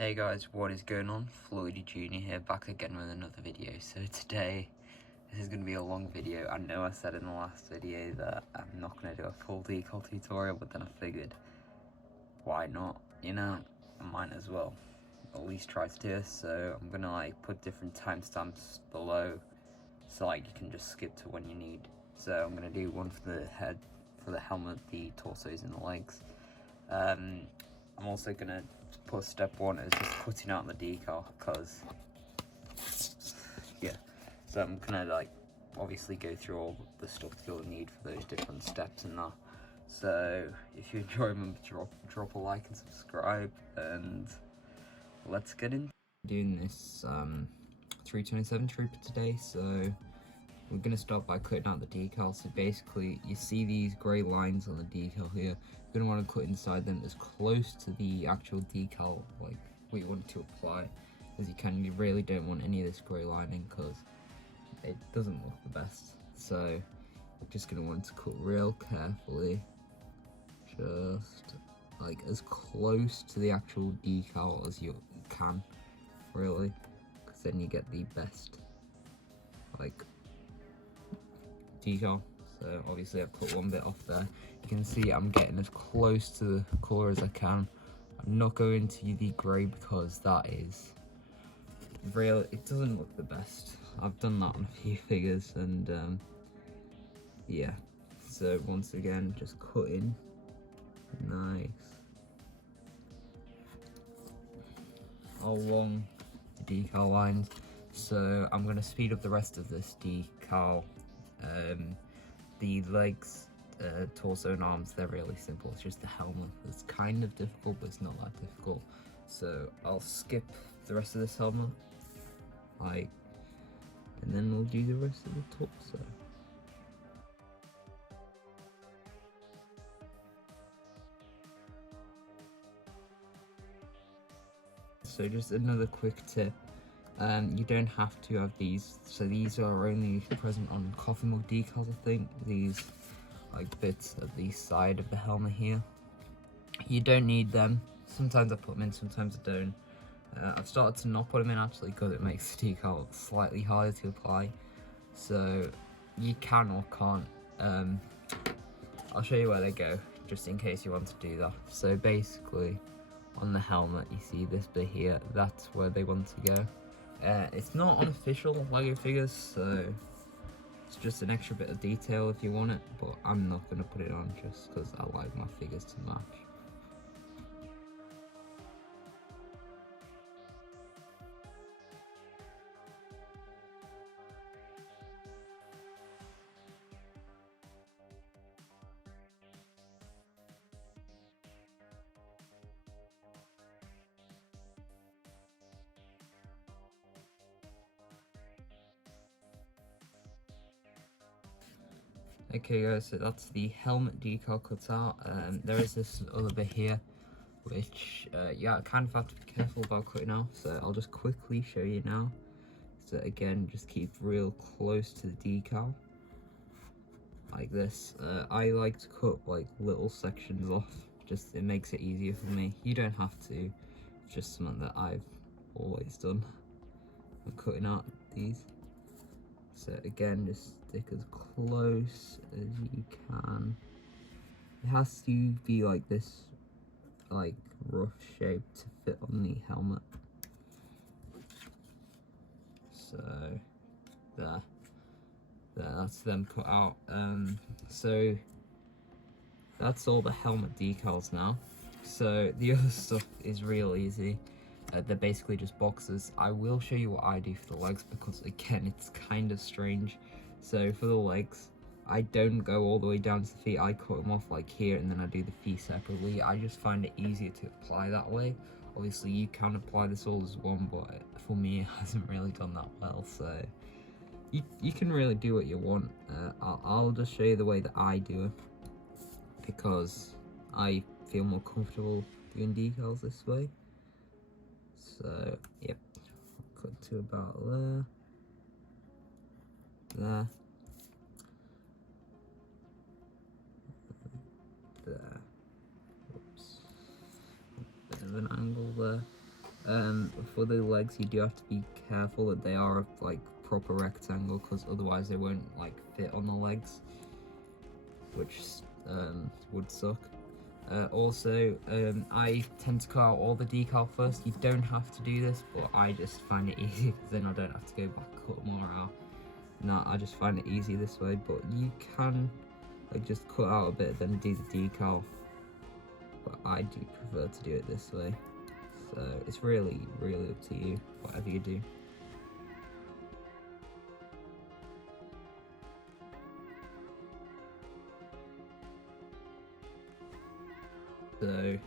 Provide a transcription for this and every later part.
Hey guys, what is going on? Floydie Jr. here, back again with another video. So today, this is going to be a long video. I know I said in the last video that I'm not going to do a full decal tutorial, but then I figured, why not? You know, I might as well at least try to do this. So I'm going to put different timestamps below, so you can just skip to when you need. So I'm going to do one for the head, for the helmet, the torsos and the legs. I'm also going to put step one is just cutting out the decal, because yeah, so I'm gonna obviously go through all the stuff you'll need for those different steps and that. So if you enjoy, remember to drop a like and subscribe, and let's get in. Doing this 327 trooper today, so we're going to start by cutting out the decal. So basically, you see these grey lines on the decal here. You're going to want to cut inside them as close to the actual decal, what you want to apply, as you can. You really don't want any of this grey lining, because it doesn't look the best. So you're just going to want to cut real carefully, just as close to the actual decal as you can, really, because then you get the best decal. So obviously I've cut one bit off there. You can see I'm getting as close to the colour as I can. I'm not going to the grey, because that is real, it doesn't look the best. I've done that on a few figures, and yeah. So once again, just cutting nice along the decal lines. So I'm going to speed up the rest of this decal. The legs, torso and arms, they're really simple. It's just the helmet that's kind of difficult, but it's not that difficult. So I'll skip the rest of this helmet, and then we'll do the rest of the torso. So just another quick tip. You don't have to have these, so these are only present on coffee mug decals, I think. These bits of the side of the helmet here, you don't need them. Sometimes I put them in, sometimes I don't. I've started to not put them in actually, because it makes the decal slightly harder to apply. So you can or can't. I'll show you where they go, just in case you want to do that. So basically, on the helmet, you see this bit here, that's where they want to go. It's not unofficial LEGO figures, so it's just an extra bit of detail if you want it, but I'm not going to put it on just because I like my figures to match. Okay guys, so that's the helmet decal cut out. There is this other bit here, which yeah, I kind of have to be careful about cutting out, so I'll just quickly show you now. So again, just keep real close to the decal, like this. I like to cut little sections off, just it makes it easier for me. You don't have to, it's just something that I've always done. I'm cutting out these. So again, just stick as close as you can. It has to be like this, rough shape to fit on the helmet. So there, that's them cut out. So that's all the helmet decals now. So the other stuff is real easy. They're basically just boxes. I will show you what I do for the legs, because again, it's kind of strange. So for the legs, I don't go all the way down to the feet. I cut them off here, and then I do the feet separately. I just find it easier to apply that way. Obviously you can apply this all as one, but for me it hasn't really done that well. So you can really do what you want. I'll just show you the way that I do it, because I feel more comfortable doing decals this way. So yep, cut to about there, oops, bit of an angle there. For the legs, you do have to be careful that they are like proper rectangle, because otherwise they won't like fit on the legs, which would suck. Also, I tend to cut out all the decal first. You don't have to do this, but I just find it easy because then I don't have to go back and cut more out. No, I just find it easy this way, but you can like just cut out a bit then do the decal, but I do prefer to do it this way. So it's really up to you, whatever you do. So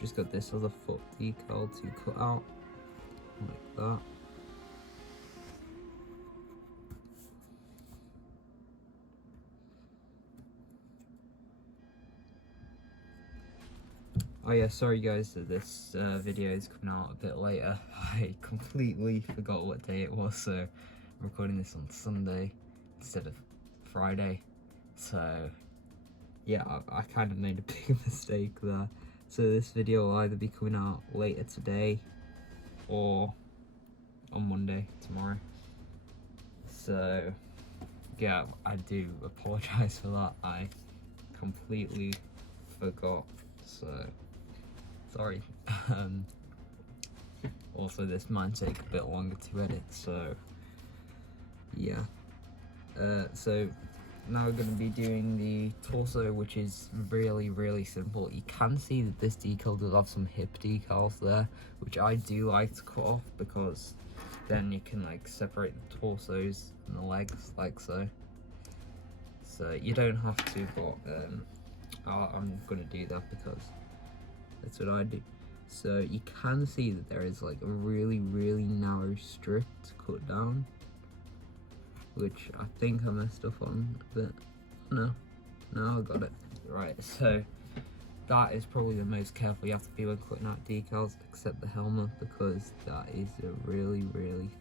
just got this other foot decal to cut out, like that. Oh yeah, sorry guys that this video is coming out a bit later. I completely forgot what day it was, so I'm recording this on Sunday instead of Friday. So yeah, I kind of made a big mistake there. So this video will either be coming out later today or on Monday, tomorrow. So yeah, I do apologise for that. I completely forgot, so sorry. Also this might take a bit longer to edit, so yeah. So now we're going to be doing the torso, which is really simple. You can see that this decal does have some hip decals there, which I do like to cut off, because then you can like separate the torsos and the legs like so. So you don't have to, but I'm going to do that because that's what I do. So you can see that there is like a really narrow strip to cut down, which I think I messed up on a bit. No, I got it. Right, so that is probably the most careful you have to be when cutting out decals, except the helmet, because that is a really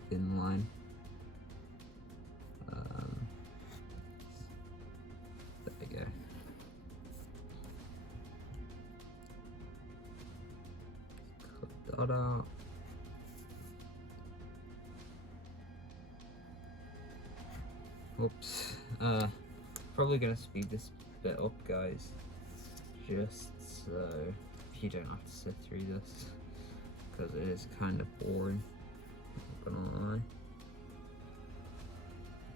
thin line. There we go. Cut that out. Oops. Probably gonna speed this bit up, guys, just so you don't have to sit through this, because it is kind of boring, not gonna lie. It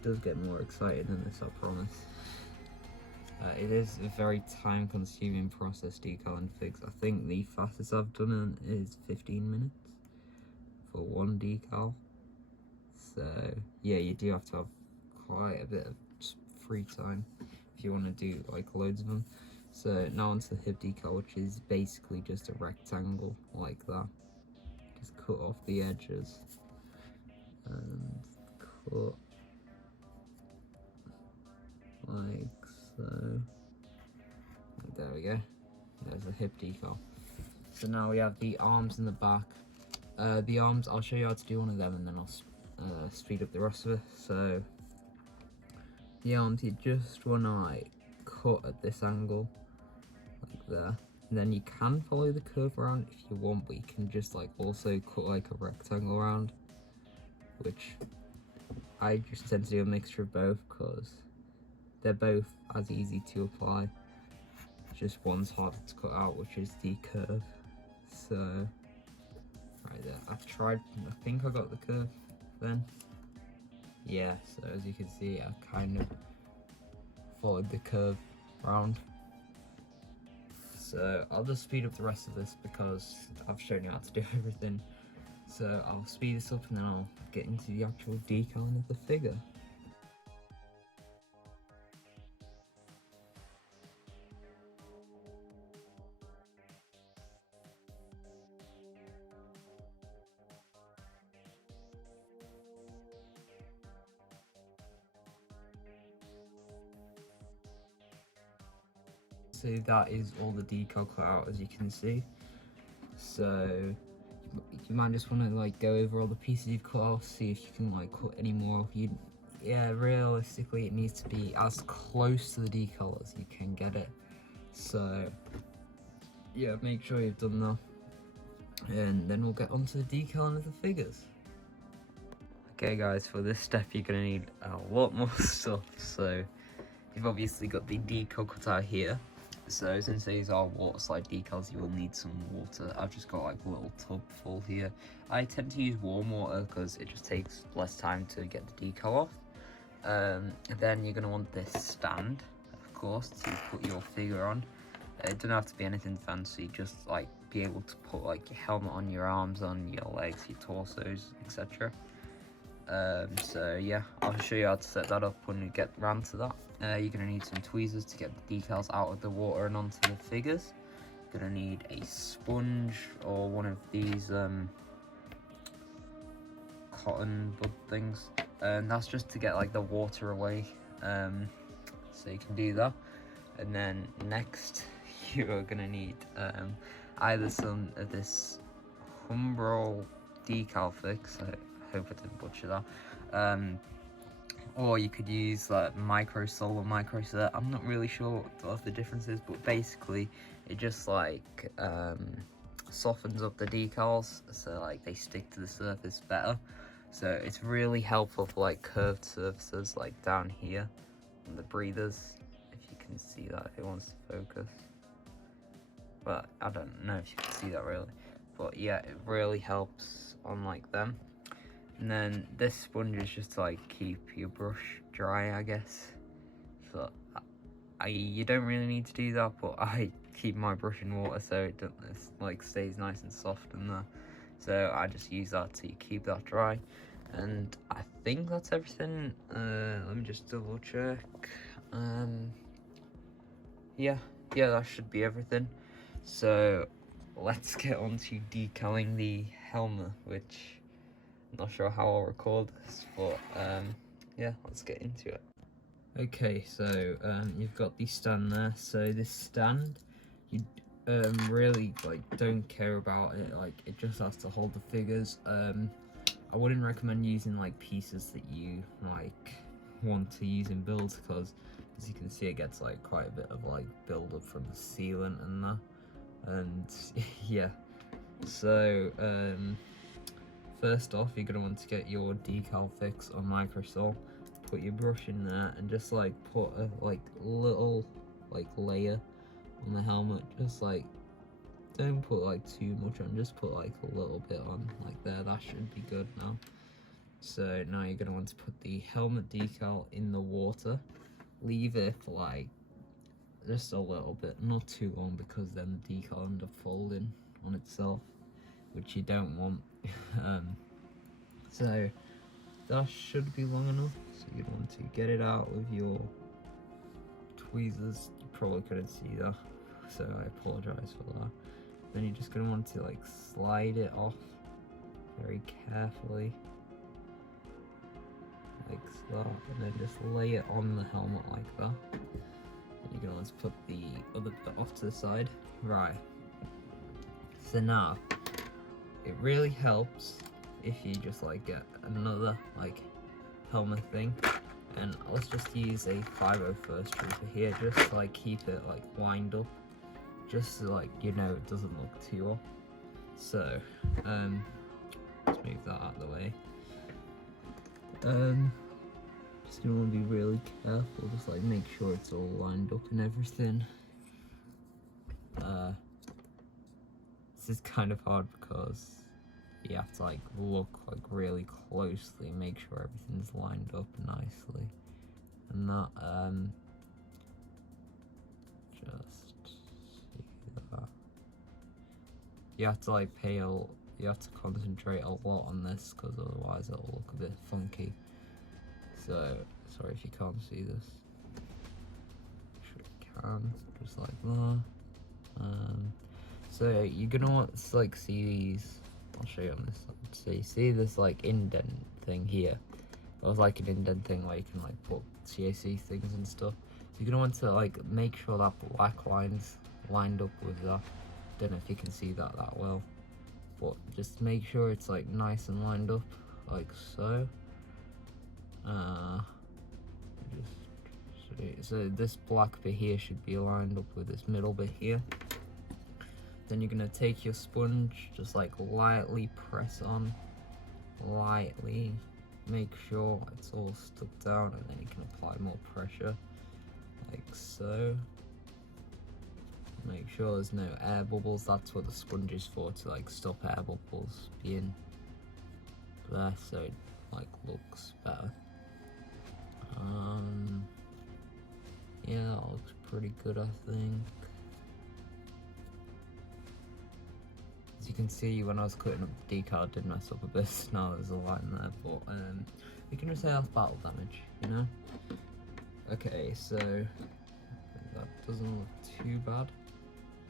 does get more exciting than this, I promise. It is a very time-consuming process, decaling figs. I think the fastest I've done it is 15 minutes for one decal. So yeah, you do have to have quite a bit of free time if you want to do like loads of them. So now onto the hip decal, which is basically just a rectangle like that. Just cut off the edges and cut like so. There we go. There's the hip decal. So now we have the arms and the back. The arms, I'll show you how to do one of them, and then I'll speed up the rest of it. So the arms, you just want to like cut at this angle, like there. And then you can follow the curve around if you want, but you can just like also cut like a rectangle around, which I just tend to do a mixture of both because they're both as easy to apply. Just one's harder to cut out, which is the curve. So right there, I think I got the curve then. Yeah, so as you can see, I kind of followed the curve round. So I'll just speed up the rest of this because I've shown you how to do everything. So I'll speed this up and then I'll get into the actual decaling of the figure. So that is all the decal cut out, as you can see. So you might just want to like go over all the pieces you've cut off, see if you can like cut any more. Yeah, realistically it needs to be as close to the decal as you can get it. So yeah, make sure you've done that. and then we'll get onto the decaling of the figures. Okay guys, for this step you're gonna need a lot more stuff. So you've obviously got the decal cut out here. So since these are water slide decals, you will need some water. I've just got like a little tub full here. I tend to use warm water because it just takes less time to get the decal off. Then you're going to want this stand, of course, to put your figure on. It doesn't have to be anything fancy, just like be able to put like your helmet on, your arms on, your legs, your torsos, etc. So yeah, I'll show you how to set that up when we get round to that. You're going to need some tweezers to get the decals out of the water and onto the figures. You're going to need a sponge or one of these cotton bud things, and that's just to get like the water away, so you can do that. And then next you're going to need either some of this Humbrol decal fix, I hope I didn't butcher that, or you could use like microsol or microcert. I'm not really sure what the difference is, but basically it just like softens up the decals so like they stick to the surface better. So it's really helpful for like curved surfaces like down here on the breathers, if you can see that, if it wants to focus. But I don't know if you can see that really, but yeah, it really helps on like them. And then this sponge is just to like keep your brush dry, I guess. So you don't really need to do that, but I keep my brush in water so it like stays nice and soft in there. So I just use that to keep that dry. And I think that's everything. Let me just double check. Yeah, that should be everything. So let's get on to decaling the helmet, which I'm not sure how I'll record this, but yeah, let's get into it. Okay, so you've got the stand there. So this stand, you really like don't care about it, like it just has to hold the figures. I wouldn't recommend using like pieces that you like want to use in builds, because as you can see it gets like quite a bit of like build up from the sealant and that, and yeah. So first off, you're going to want to get your decal fix on microsol. Put your brush in there and just like put a like little like layer on the helmet. Just like don't put like too much on, just put like a little bit on like there. That should be good now. So now you're going to want to put the helmet decal in the water. Leave it for like just a little bit, not too long, because then the decal ends up folding on itself, which you don't want. So that should be long enough. So you'd want to get it out with your tweezers. You probably couldn't see that, so I apologize for that. Then you're just going to want to like slide it off very carefully like that, and then just lay it on the helmet like that. Then you're going to want to put the other bit off to the side. Right, so now it really helps if you just like get another like helmet thing, and let's just use a 501st trooper here, just to like keep it like lined up, just so like you know it doesn't look too off. So let's move that out of the way. Just gonna want to be really careful, just like make sure it's all lined up and everything. This is kind of hard because you have to like look like really closely, make sure everything's lined up nicely, and that just see that. You have to like you have to concentrate a lot on this, because otherwise it'll look a bit funky. So sorry if you can't see this. Sure you can, just like that. So you're gonna want to like see these. I'll show you on this side. So you see this like indent thing here. There's like an indent thing where you can like put CAC things and stuff. So you're gonna want to like make sure that black line's lined up with that. Don't know if you can see that well, but just make sure it's like nice and lined up like so. So this black bit here should be lined up with this middle bit here. Then you're gonna take your sponge, just like lightly press on, lightly, make sure it's all stuck down, and then you can apply more pressure, like so. Make sure there's no air bubbles. That's what the sponge is for, to like stop air bubbles being there, so it like looks better. Yeah, that looks pretty good, I think. As you can see, when I was cutting up the decal, I did mess up a bit. Now there's a line there, but we can just say that's battle damage, you know? Okay, so that doesn't look too bad.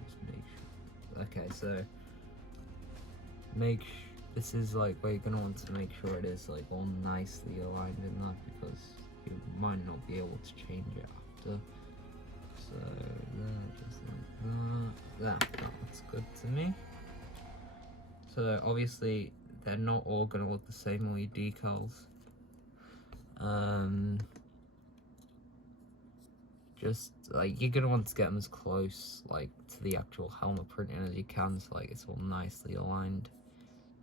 Just make sure. Okay, so this is like where you're gonna want to make sure it is like all nicely aligned in that, because you might not be able to change it after. So there, just like that. That looks good to me. So obviously they're not all gonna look the same, all your decals. Just like you're gonna want to get them as close like to the actual helmet printing as you can, so like it's all nicely aligned.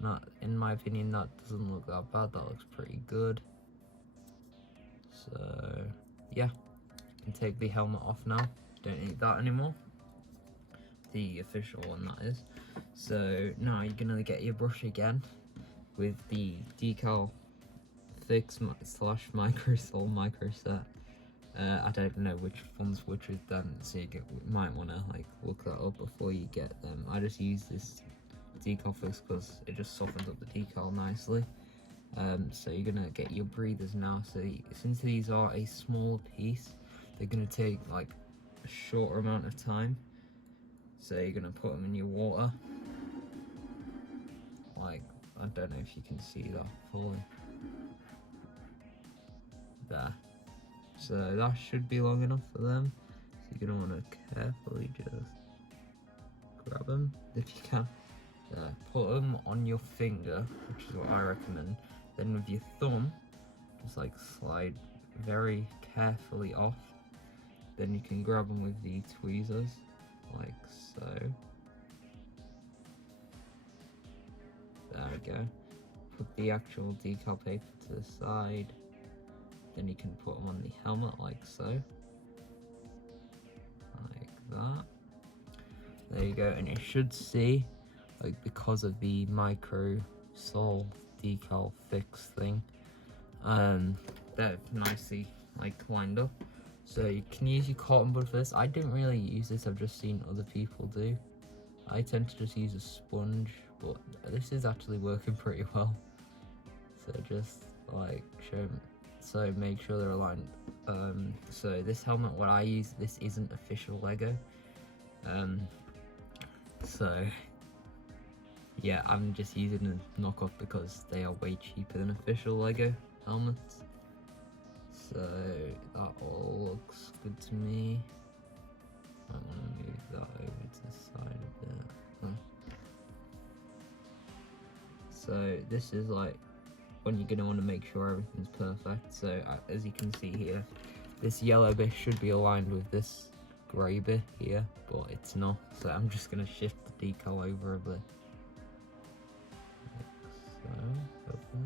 Not, in my opinion, that doesn't look that bad. That looks pretty good. So yeah, you can take the helmet off now. Don't need that anymore. The official one, that is. So now you're gonna get your brush again with the Decal Fix / Micro Sol micro set. I don't know which one's which with them, so you might want to like look that up before you get them. I just use this Decal Fix because it just softens up the decal nicely. So you're gonna get your breathers now. So since these are a small piece, they're gonna take like a shorter amount of time. So you're gonna put them in your water. Like, I don't know if you can see that fully. There. So that should be long enough for them. So you're gonna want to carefully just grab them if you can. Put them on your finger, which is what I recommend. Then with your thumb, just like slide very carefully off. Then you can grab them with the tweezers, like so. There we go. Put the actual decal paper to the side. Then you can put them on the helmet like so. Like that. There you go, and you should see, like, because of the Micro Sol Decal Fix thing, they're nicely like lined up. So you can use your cotton bud for this. I didn't really use this, I've just seen other people do. I tend to just use a sponge, but this is actually working pretty well. So just like show them. So make sure they're aligned. So this helmet, what I use, this isn't official Lego. So yeah, I'm just using a knockoff because they are way cheaper than official Lego helmets. So that all looks good to me. I want to move that over to the side a bit. So this is like when you're going to want to make sure everything's perfect. So as you can see here, this yellow bit should be aligned with this grey bit here, but it's not. So I'm just going to shift the decal over a bit. Like so, hopefully.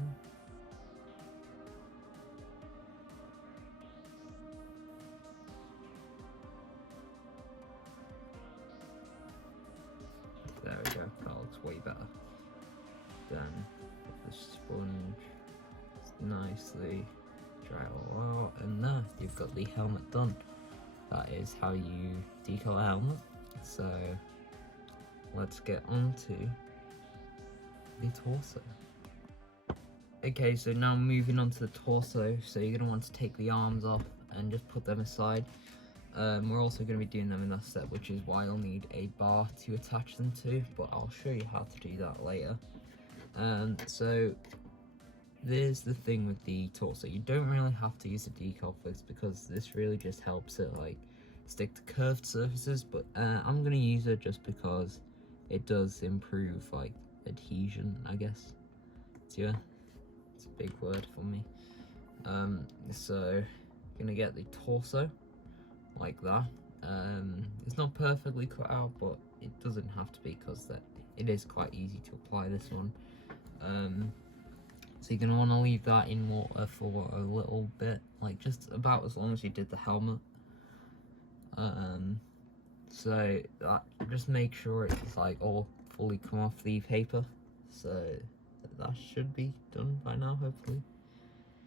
There we go, that looks way better. Then put the sponge nicely, dry it all out, and there, you've got the helmet done. That is how you decal a helmet. So let's get on to the torso. Okay, so now moving on to the torso. So you're going to want to take the arms off and just put them aside. We're also going to be doing them in that step, which is why you'll need a bar to attach them to, but I'll show you how to do that later. So there's the thing with the torso. You don't really have to use a decal fix because this really just helps it like stick to curved surfaces, but I'm going to use it just because it does improve like adhesion, I guess. Yeah, it's a big word for me. So I'm going to get the torso like that. It's not perfectly cut out, but it doesn't have to be, because that it is quite easy to apply this one. So you're going to want to leave that in water for a little bit, like just about as long as you did the helmet. So that, just make sure it's like all fully come off the paper. So that should be done by now, hopefully.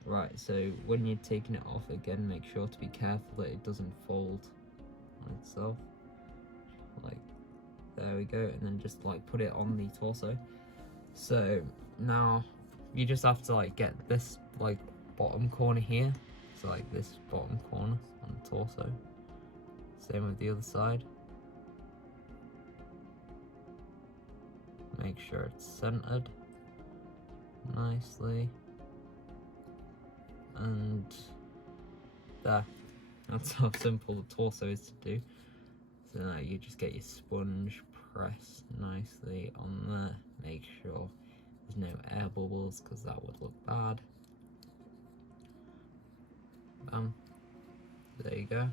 Right, so when you're taking it off again, make sure to be careful that it doesn't fold on itself. Like, there we go, and then just like put it on the torso. So now you just have to like get this like bottom corner here, so like this bottom corner on the torso. Same with the other side. Make sure it's centered nicely. And there. That's how simple the torso is to do. So now you just get your sponge, press nicely on there. Make sure there's no air bubbles, because that would look bad. Bam. There you go.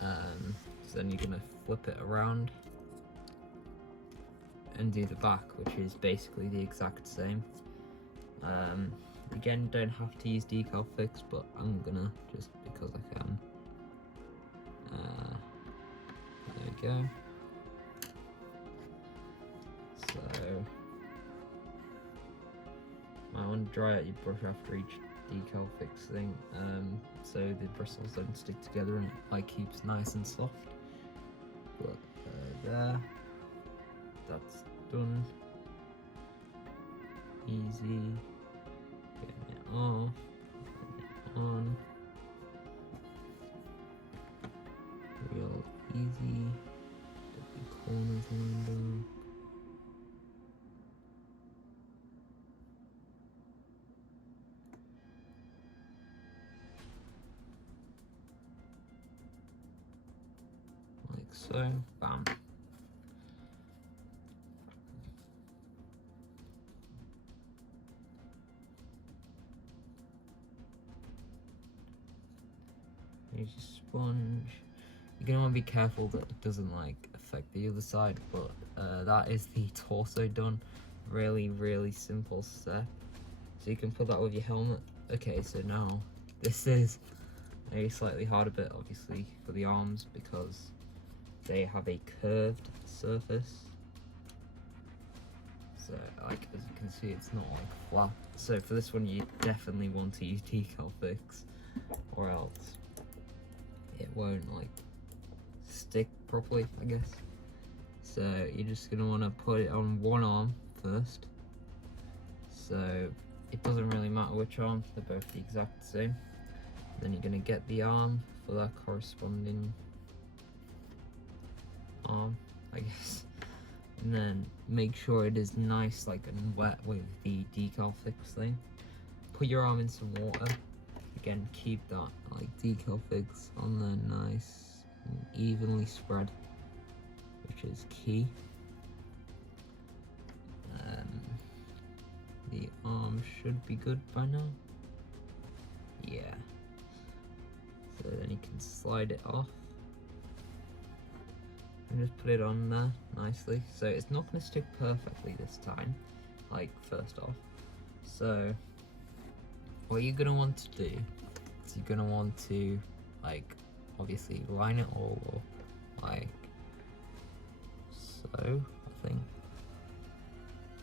So then you're gonna flip it around and do the back, which is basically the exact same. Again, don't have to use decal fix, but I'm gonna, just because I can. There we go. So I want to dry out your brush after each decal fix thing, so the bristles don't stick together and it like keeps nice and soft. But there, that's done. Easy. Getting it off, getting it on. Real easy. Get the corners lined up. Like so, bam. Use your sponge. You're gonna want to be careful that it doesn't like affect the other side, but that is the torso done. Really simple step. So you can put that with your helmet. Okay, so now this is a slightly harder bit, obviously, for the arms, because they have a curved surface. So like, as you can see, it's not like flat. So for this one, you definitely want to use decal fix, or else it won't like stick properly, I guess. So you're just gonna want to put it on one arm first. So it doesn't really matter which arm, they're both the exact same. Then you're gonna get the arm for that corresponding arm, I guess. And then make sure it is nice, like, and wet with the decal fix thing. Put your arm in some water. Again, keep that like decal fix on there nice and evenly spread, which is key. The arm should be good by now. Yeah. So then you can slide it off and just put it on there nicely. So it's not going to stick perfectly this time, like first off. So what you're going to want to do is you're going to want to like obviously line it all up like so, I think.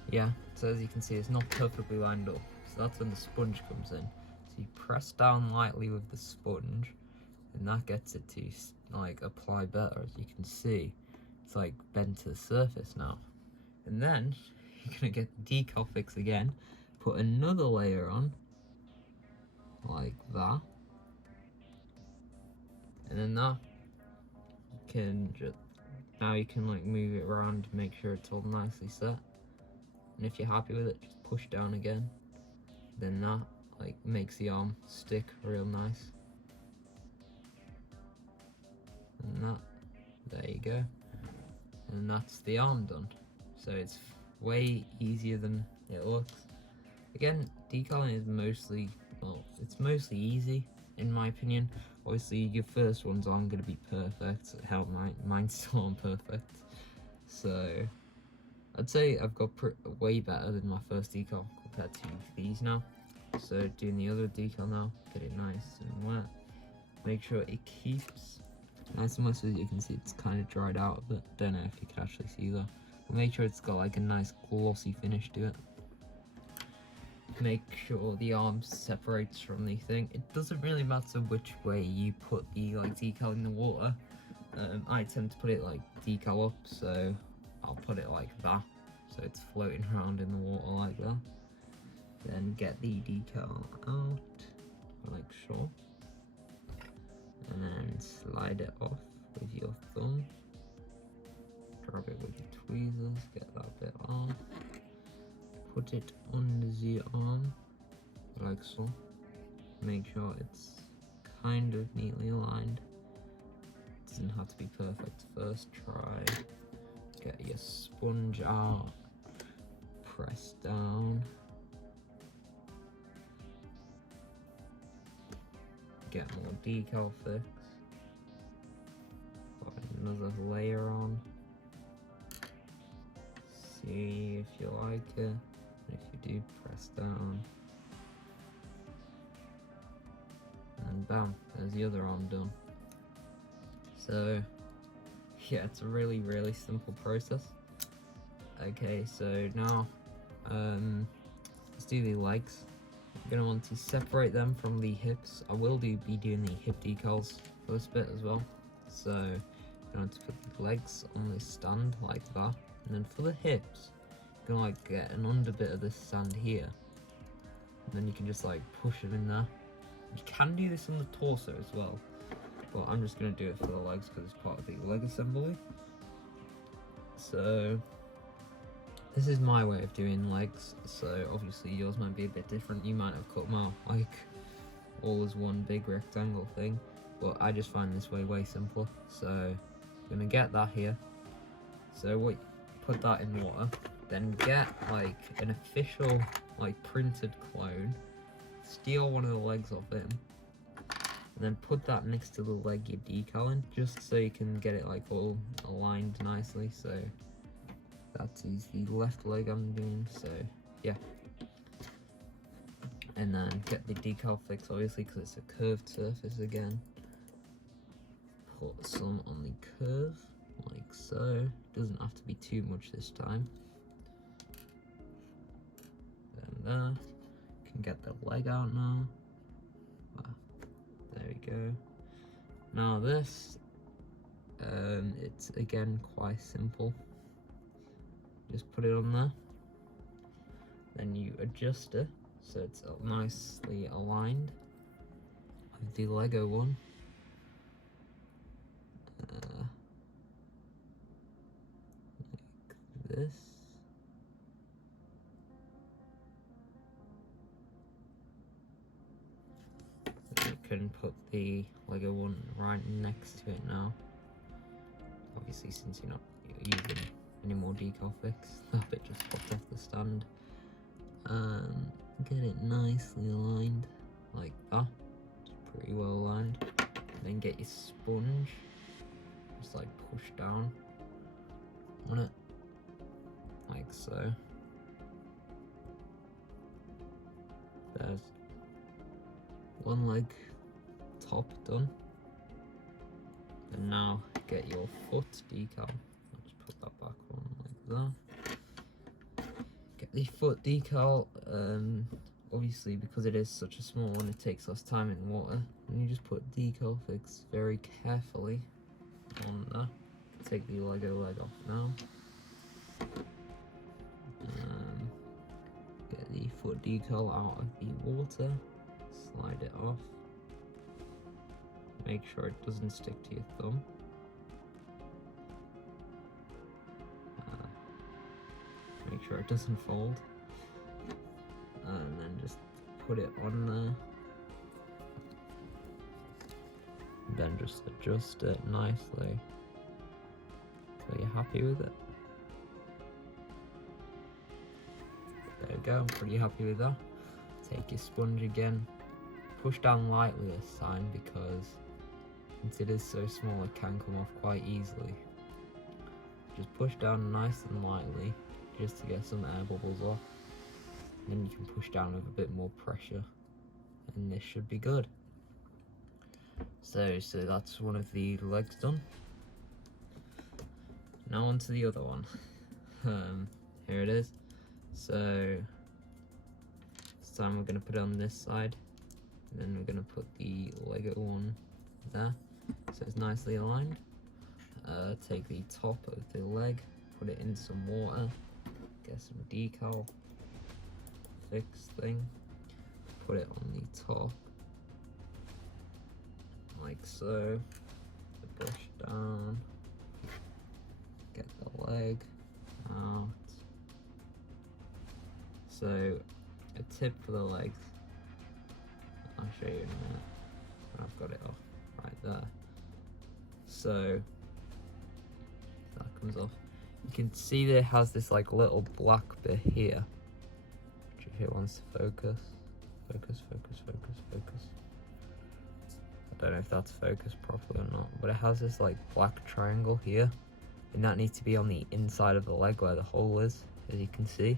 Yeah, so as you can see, it's not perfectly lined up. So that's when the sponge comes in. So you press down lightly with the sponge, and that gets it to like apply better. As you can see, it's like bent to the surface now. And then you're gonna get the decal fix again, put another layer on, like that. And then that, you can just, now you can like move it around to make sure it's all nicely set. And if you're happy with it, just push down again. Then that like makes the arm stick real nice. And that, there you go. And that's the arm done. So it's way easier than it looks. Again, decaling is mostly, well, it's mostly easy in my opinion. Obviously your first ones aren't going to be perfect. Hell, mine's still aren't perfect. So I'd say I've got way better than my first decal compared to these now. So doing the other decal now, get it nice and wet. Make sure it keeps nice and wet, so as you can see it's kind of dried out a bit. Don't know if you can actually see that. But make sure it's got like a nice glossy finish to it. Make sure the arm separates from the thing. It doesn't really matter which way you put the decal in the water. I tend to put it like decal up, so I'll put it like that, so it's floating around in the water like that. Then get the decal out, like so, and then slide it off with your thumb. Grab it with your tweezers, get that bit off. Put it on the arm, like so. Make sure it's kind of neatly aligned. It doesn't have to be perfect. First try. Get your sponge out. Press down. Get more decal fix. Put another layer on. See if you like it. If you do, press down. And bam, there's the other arm done. So yeah, it's a really simple process. Okay, so now let's do the legs. You're gonna want to separate them from the hips. I will be doing the hip decals for this bit as well. So you're going to put the legs on this stand like that, and then for the hips, you're gonna get an under bit of this stand here, and then you can just push it in there. You can do this on the torso as well, but I'm just gonna do it for the legs because it's part of the leg assembly. So this is my way of doing legs, so obviously yours might be a bit different. You might have cut them out all as one big rectangle thing, but I just find this way simpler. So I'm gonna get that here. So put that in water, then get an official printed clone, steal one of the legs off it, and then put that next to the leg you're decaling, just so you can get it all aligned nicely. So that is the left leg I'm doing, so yeah. And then get the decal fix, obviously, because it's a curved surface again. Put some on the curve, like so. Doesn't have to be too much this time. Then there. Can get the leg out now. There we go. Now this, it's again quite simple. Just put it on there, then you adjust it so it's nicely aligned with the Lego one. Like this. You can put the Lego one right next to it now. Obviously, since you're not using any more decal fix, that bit just popped off the stand. Get it nicely aligned like that. It's pretty well aligned. Then get your sponge, just push down on it like so. There's one leg top done. And now get your foot decal. I'll just put that back on like that. Get the foot decal. Obviously, because it is such a small one, it takes less time in water. And you just put decal fix very carefully on there. Take the Lego leg off now. Get the foot decal out of the water. Slide it off. Make sure it doesn't stick to your thumb. Make sure it doesn't fold. And then just put it on there. Then just adjust it nicely so you're happy with it. There we go, I'm pretty happy with that. Take your sponge again. Push down lightly this time because since it is so small it can come off quite easily. just push down nice and lightly just to get some air bubbles off. Then you can push down with a bit more pressure and this should be good. So that's one of the legs done. Now onto the other one. Here it is. So this time we're going to put it on this side, and then we're going to put the Lego one there, so it's nicely aligned. Take the top of the leg, put it in some water, get some decal fix thing, put it on the top, like so, push down, get the leg out. So a tip for the legs, I'll show you in a minute when I've got it off right there. So that comes off. You can see that it has this like little black bit here, which if it wants to focus. I don't know if that's focused properly or not, but it has this like black triangle here, and that needs to be on the inside of the leg where the hole is, as you can see.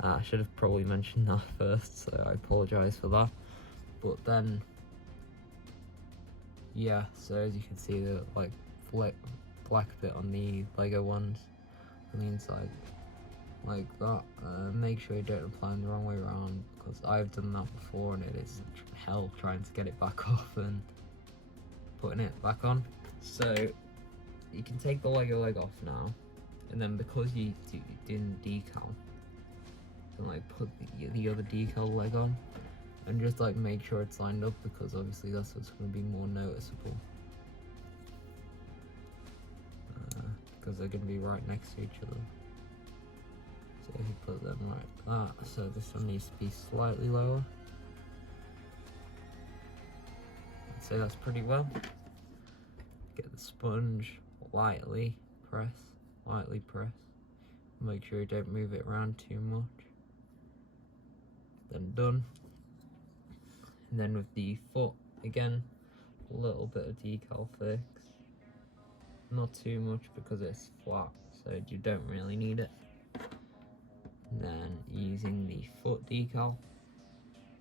I should have probably mentioned that first, so I apologise for that. But then, yeah, so as you can see, the like black bit on the Lego ones on the inside, like that. Make sure you don't apply them the wrong way around, because I've done that before and it is hell trying to get it back off and putting it back on. So you can take the Lego leg off now, and then because you didn't decal, and like put the other decal leg on and just like make sure it's lined up, because obviously that's what's going to be more noticeable, because they're going to be right next to each other. So if you put them like that, so this one needs to be slightly lower. I'd say that's pretty well. Get the sponge, lightly press, make sure you don't move it around too much. Then done. And then with the foot, again, a little bit of decal fix. Not too much because it's flat, so you don't really need it. And then using the foot decal,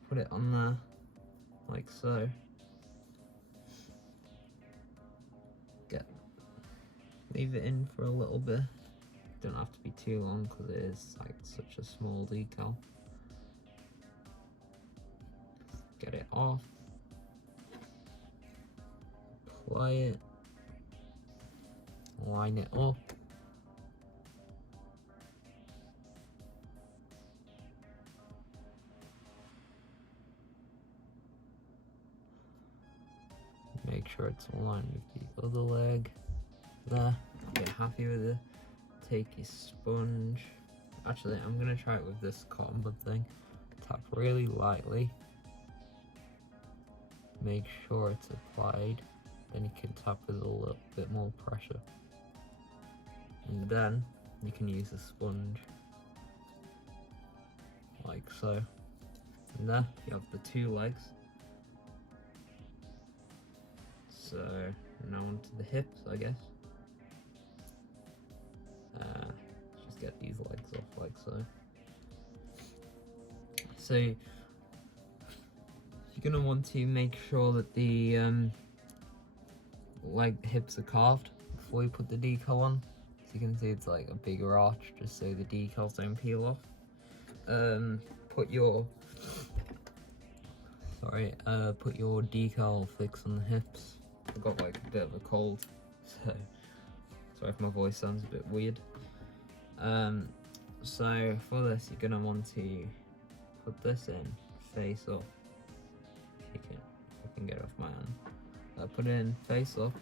put it on there, like so. Leave it in for a little bit. Don't have to be too long because it is like such a small decal. Get it off, apply it, line it up, make sure it's aligned with the other leg there. Get happy with it. Take your sponge, actually I'm gonna try it with this cotton bud thing. Tap really lightly, make sure it's applied, then you can tap with a little bit more pressure, and then you can use a sponge like so. And there you have the two legs. So now onto the hips, I guess. Just get these legs off like so. So you're gonna want to make sure that the leg hips are carved before you put the decal on. So you can see it's like a bigger arch, just so the decals don't peel off. Put your decal fix on the hips. I've got like a bit of a cold, so sorry if my voice sounds a bit weird. So for this, you're gonna want to put this in face up. If I can get it off my hand. Put it in face up,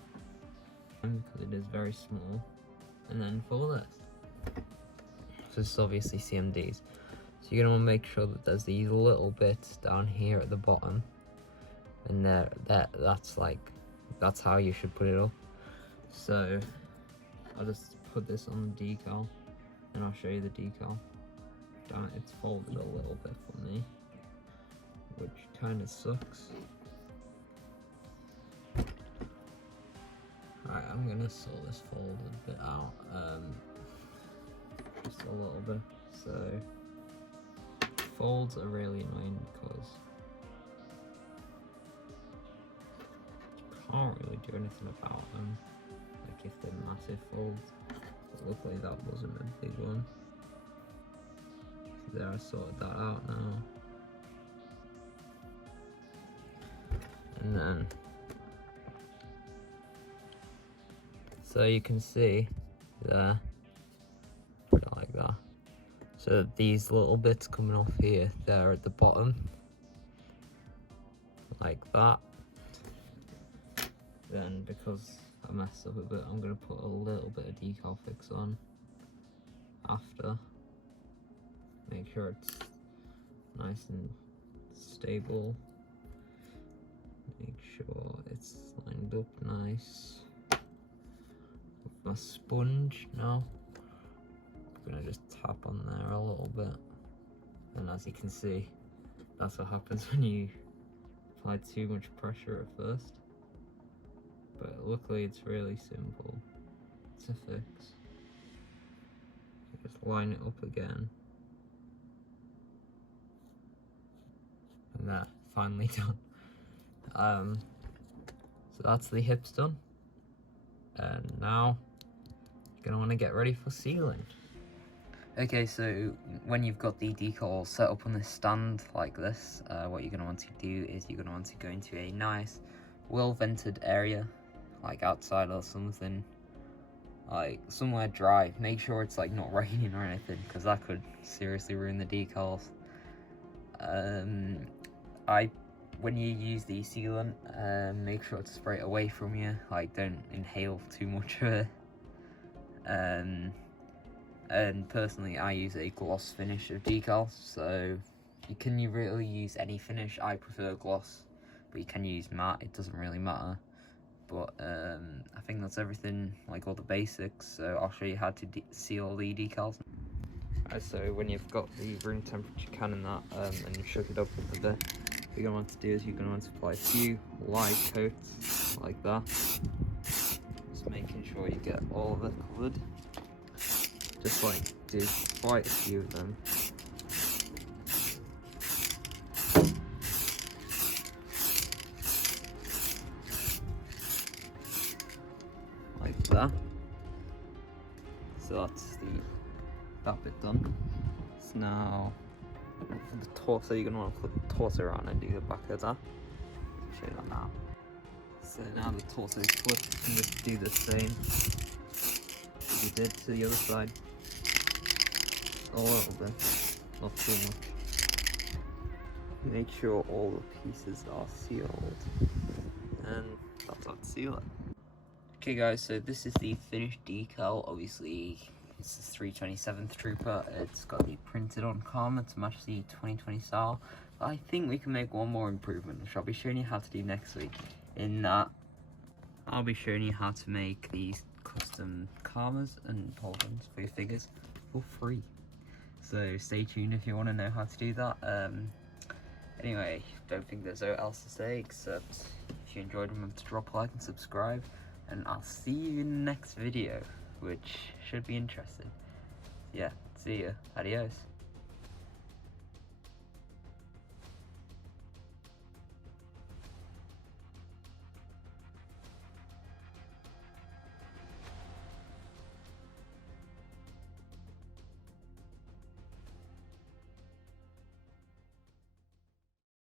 because it is very small. And then for this, so this is obviously CMDs. So you're gonna want to make sure that there's these little bits down here at the bottom, and that's how you should put it up. So I'll just put this on the decal, and I'll show you the decal. Damn it, it's folded a little bit for me, which kind of sucks. Right, I'm gonna sort this fold a bit out, just a little bit. So folds are really annoying because you can't really do anything about them, like if they're massive folds. But luckily that wasn't a big one. So there, I sorted that out now. And then, so you can see there, put it like that. So these little bits coming off here, they're at the bottom, like that. Then because I messed up a bit, I'm gonna put a little bit of decal fix on after. Make sure it's nice and stable. Make sure it's lined up nice. With my sponge now, I'm gonna just tap on there a little bit. And as you can see, that's what happens when you apply too much pressure at first. But luckily it's really simple to fix. Just line it up again. And that, finally done. So that's the hips done. And now you're gonna wanna get ready for sealing. Okay, so when you've got the decal set up on this stand like this, what you're gonna want to do is you're gonna want to go into a nice, well-vented area, like outside or something, like somewhere dry. Make sure it's like not raining or anything, because that could seriously ruin the decals. When you use the sealant, make sure to spray it away from you, like don't inhale too much of it. And personally, I use a gloss finish of decals, so you can really use any finish. I prefer gloss, but you can use matte, it doesn't really matter. But I think that's everything, like all the basics, so I'll show you how to seal the decals. Alright, so when you've got the room temperature can in that, and you shook it up a bit, what you're going to want to do is you're going to want to apply a few light coats, like that. Just making sure you get all of it covered. Just like do quite a few of them. Like that. So that's that bit done. So now for the torso, you're gonna want to put the torso around and do the back of that. I'll show you that now. So now the torso is flipped, you can just do the same as you did to the other side. A little bit, not too much. Make sure all the pieces are sealed, and that's how to seal it. Okay guys, so this is the finished decal. Obviously it's the 327th Trooper. It's got the printed on Karma to match the 2020 style. But I think we can make one more improvement, which I'll be showing you how to do next week. In that, I'll be showing you how to make these custom Karmas and polygons for your figures for free. So stay tuned if you want to know how to do that. Anyway, don't think there's no else to say except if you enjoyed, remember to drop a like and subscribe. And I'll see you in the next video, which should be interesting. Yeah, see ya. Adios.